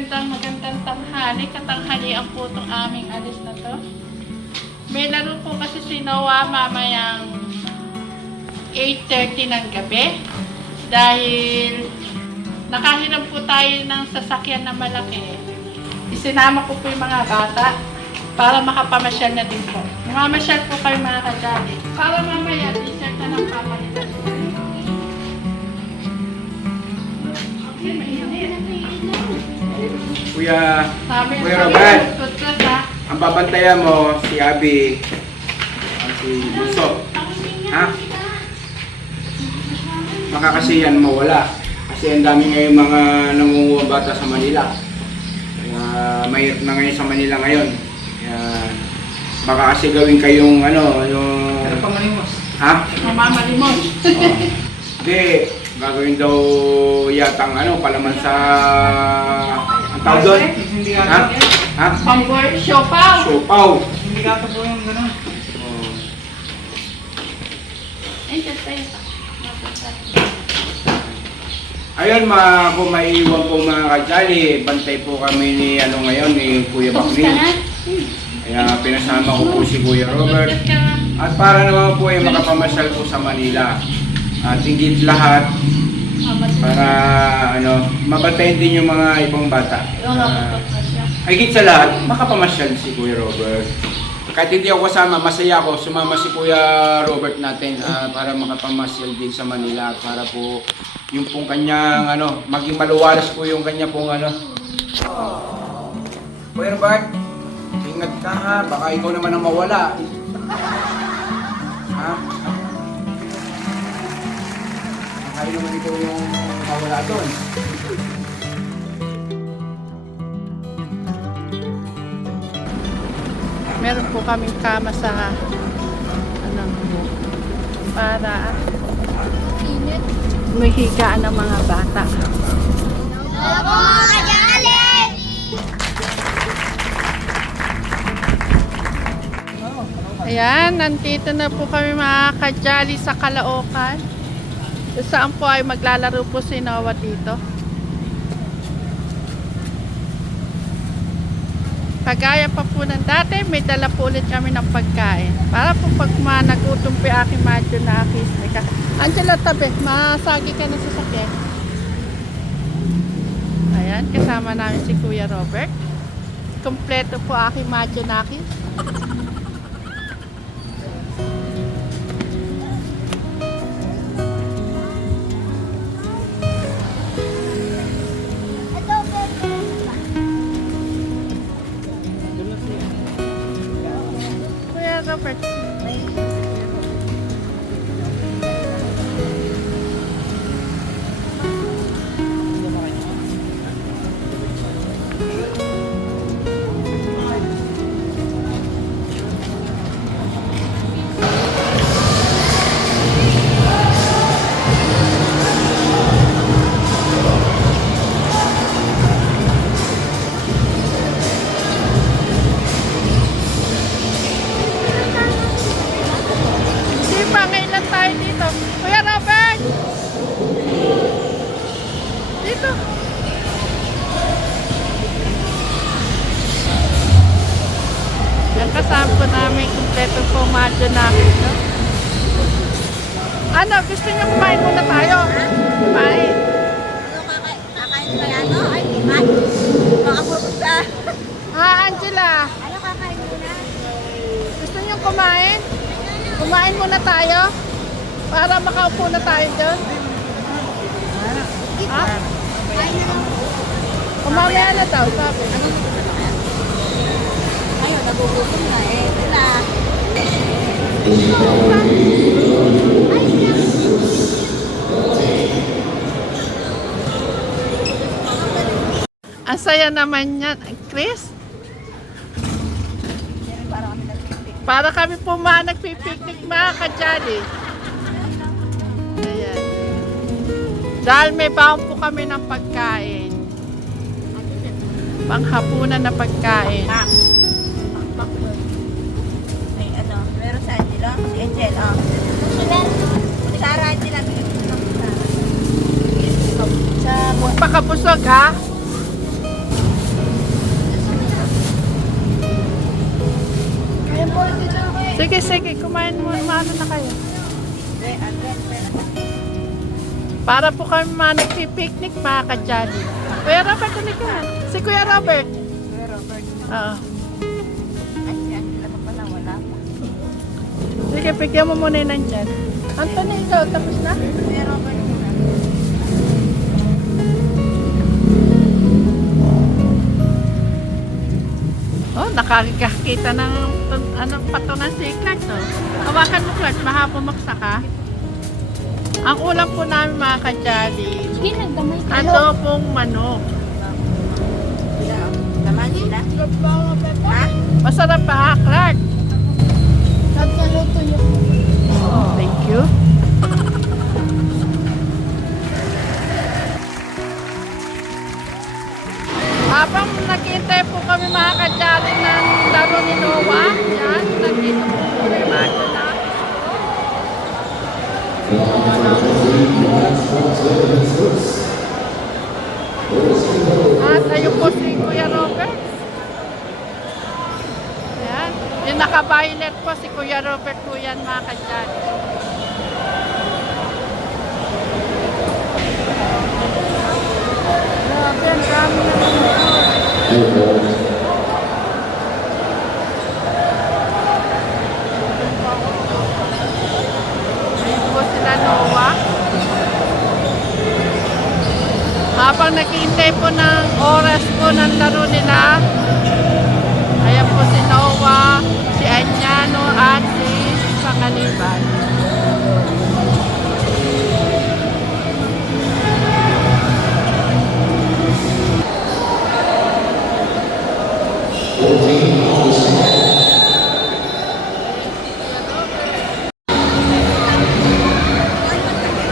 magandang magandang tanghali. Katanghalian po itong aming alis na to. May laro po kasi si Noah mamayang 8.30 ng gabi. Dahil nakahiram po tayo ng sasakyan na malaki. Isinama ko po yung mga bata para makapamasyal na din po. Mamamasyal po kayo mga kajali. Para mamaya, dessert na ng pamalitan. Kuya, Sabi Kuya Robert. ang babantayan mo si Abby at si Bunso. Ha? Makakasiyan mo wala. Kasi ang dami ngayon mga nangunguha bata sa Manila. Kaya mahirap na ngayon sa Manila ngayon. Kaya baka kasi gawin kayong ano, yung... Ano pa malimos? Ha? Mamamalimon. Oo. Hindi, gagawin daw yatang ano, palaman sa... Tawag doon? Hindi Ha? ka Ha? Pamboy, siopaw. Siopaw. Hindi ka po yung gano'n. Ay, tayo. Ayun mga kung maiiwan po mga kajali, bantay po kami ni ano ngayon ni Kuya Kamusta na? Bakni. Kaya pinasama ko po si Kuya Robert. Good ka. At para naman po ay makapamasyal po sa Manila. At higit lahat Ah, para ano, mabantayan din yung mga ibang bata. Yung siya. higit sa lahat, makapamasyal si Kuya Robert. Kahit hindi ako kasama, masaya ako. Sumama si Kuya Robert natin ah, para makapamasyal din sa Manila. Para po yung pong kanyang ano, maging maluwalas po yung kanya pong ano. Kuya Robert, ingat ka ha. Baka ikaw naman ang mawala. Ha? Baka naman ikaw yung mawala doon. Meron po kaming kama sa ano, para mahigaan ng mga bata. Opo, kajali! Ayan, nandito na po kami mga kajali sa Caloocan. Saan po ay maglalaro po si Noah dito. Kagaya pa po ng dati, may dala po ulit kami ng pagkain. Para po pag nagutom po aking madyo na akis. Angela, tabi, masagi ka na sa sakyan. Ayan, kasama namin si Kuya Robert. Kompleto po aking madyo na akis. Ano, gusto niyo kumain muna tayo? Kumain. Ano kakain? Kakain ba yan? No? Ay, lima. Baka pupunta. Ah, Angela, Ano kakain muna? gusto niyo kumain? Kumain muna tayo? Para makaupo na tayo doon? Ha? Kain na lang. Kumamaya na daw, sabi. Ayun, nagugutom na eh. Ito na. Ang saya naman yan. Chris? Para kami po mga nagpipiknik mga kajali. Ayan. Dahil may baon po kami ng pagkain. Panghapunan na pagkain. Sa Angela. Si Angel, ah. Si Sarah Angela. Sa Pakabusog, ha? Sige, sige. Kumain mo. Maano na kayo? Para po kami managpipiknik, mga ka-jolly. Kuya Robert, tuloy ka. Si Kuya Robert. Kuya Robert. Oo. Sige, bigyan mo muna yung nandyan. Anthony, ikaw, tapos na? Robert muna. Oh, nakakakita ng ano, pato ng si Clark, no? Hawakan mo, Clark, baka pumaksa ka. Ang ulam po namin, mga kadyali, ano pong manok. Sila, oh. Laman Ha? Masarap pa, Clark. Thank you. Habang naghihintay po kami mga kadyali ng laro ni Noah, yan, nandito po kami mga kadyali. At ayun po si Kuya Robert. Yan. Yung naka-violet po si Kuya Robert po yan mga kadyali. Grabe, ang dami na naman. Habang naghihintay po ng oras po ng laro nila, ayan po si Noah, Pangaliban.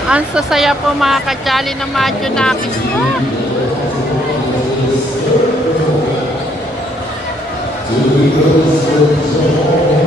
Ang sasaya po mga kadyali na madyo namin po. Ayan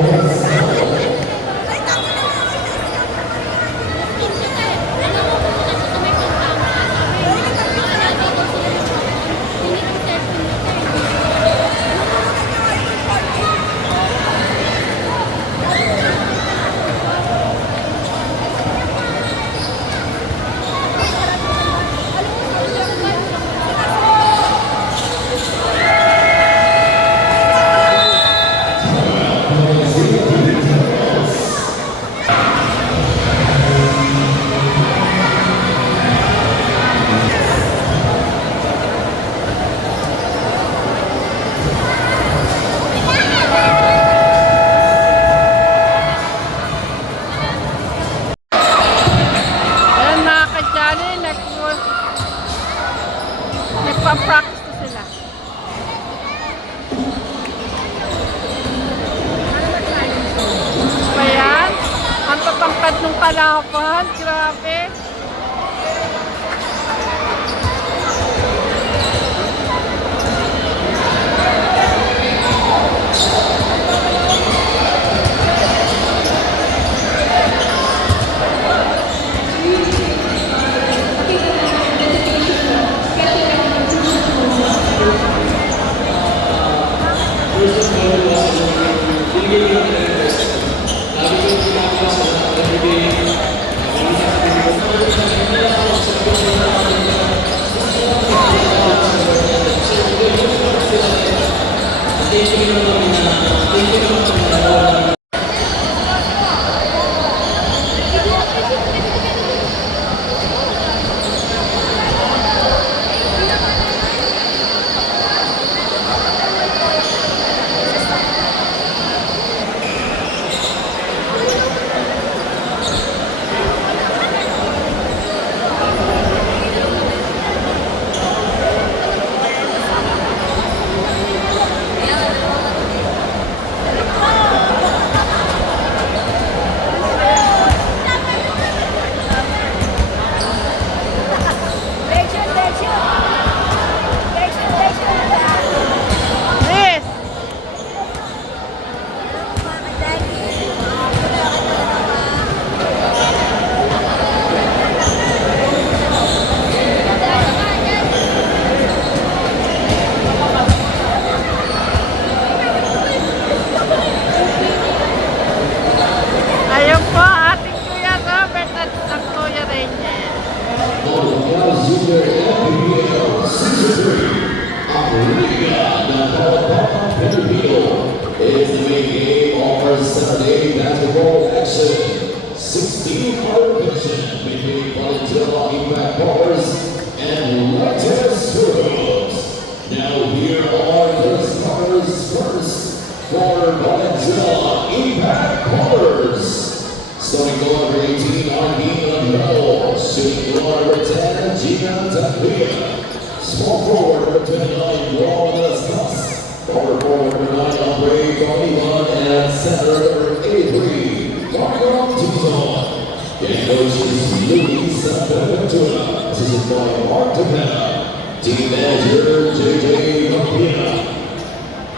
Shams Atwee. Small forward number 10, Wallace Huss. Corner forward number 9, Andre Donovan. And center number 83, Marco Tuzon. Getting those is Luis Bonaventura. Assisted by Mark DePena. Team manager, J.J. Campina.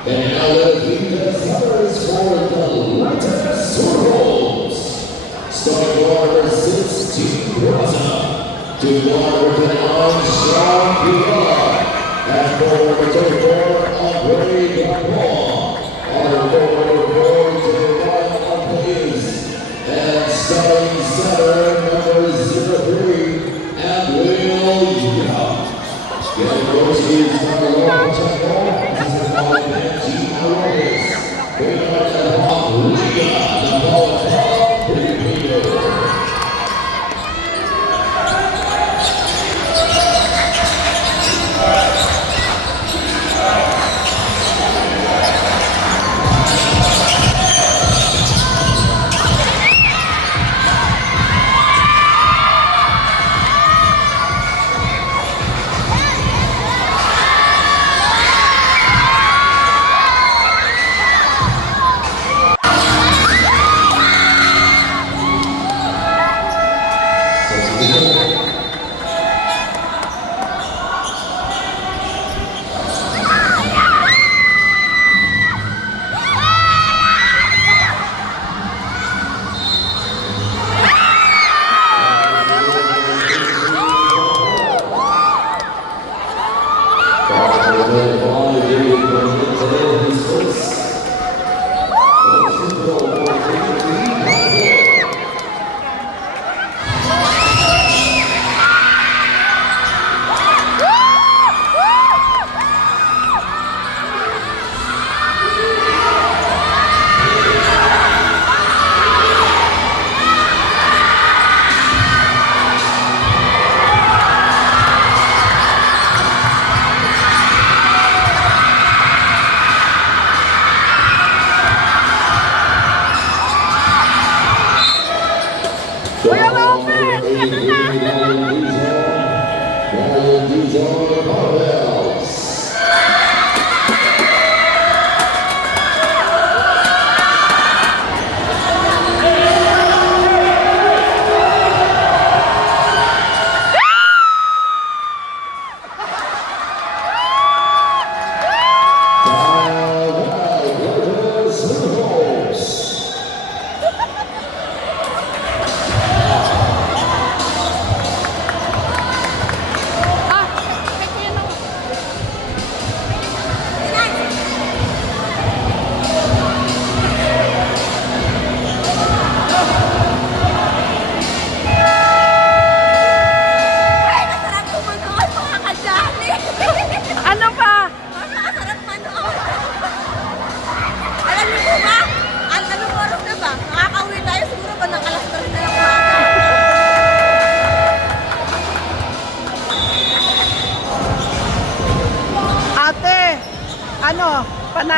And now let's leave the summers for the latest rules. Starting order 16 Plaza to the with an unsound PR. That's ball number 34.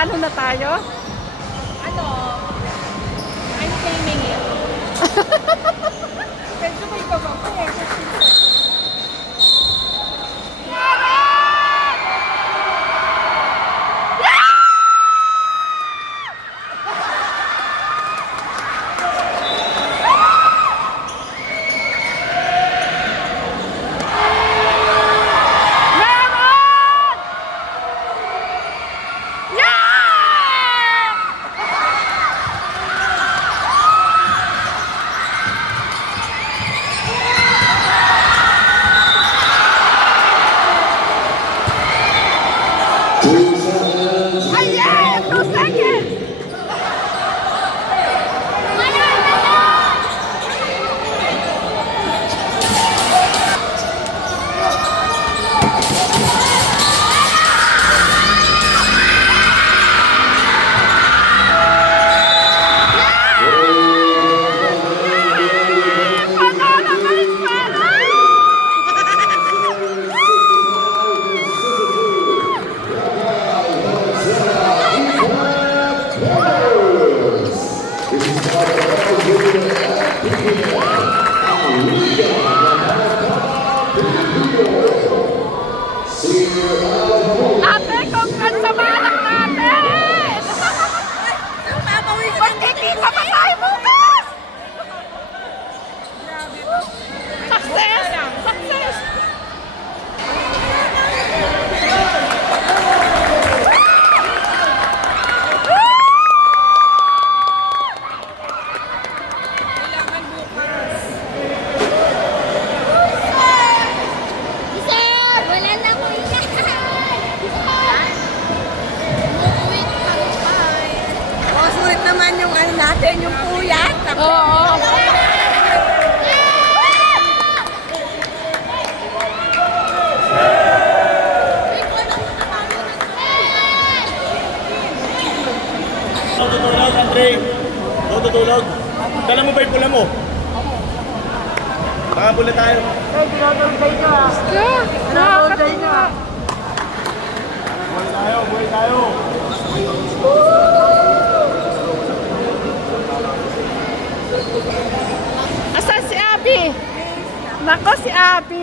Panalo na tayo? Ano? I'm claiming it. Medyo may baba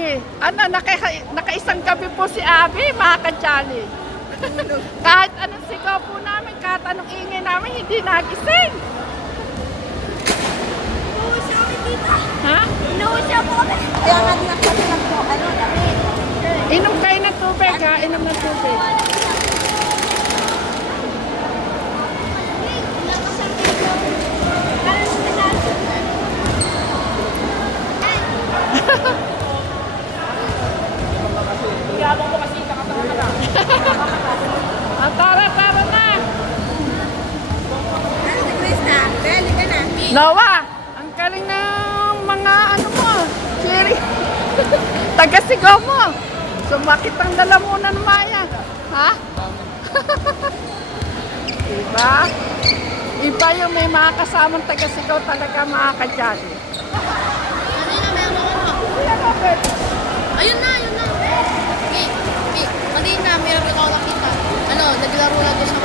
Abby. Ano, naka, nakaisang gabi po si Abby, mga kadyali. kahit anong sigaw po namin, kahit anong ingay namin, hindi nagising. Ha? Inuusya po kami. Kaya nga dinaksabi lang po. Ano, kami. Inom kayo ng tubig ha, inom ng tubig. Ah, tara, tara na. Ano si Krista? Beli ka na. Noah, ang galing ng mga ano mo, Sherry. Taga-sigaw mo. Sumakit ang lalamunan ng Maya. Ha? diba? Iba yung may mga kasamang taga-sigaw talaga mga kadyali. Kanina meron ako. Ayun na, ayun na. Okay, okay. Kanina meron ako nakita. Ano, naglaro lang. Ano?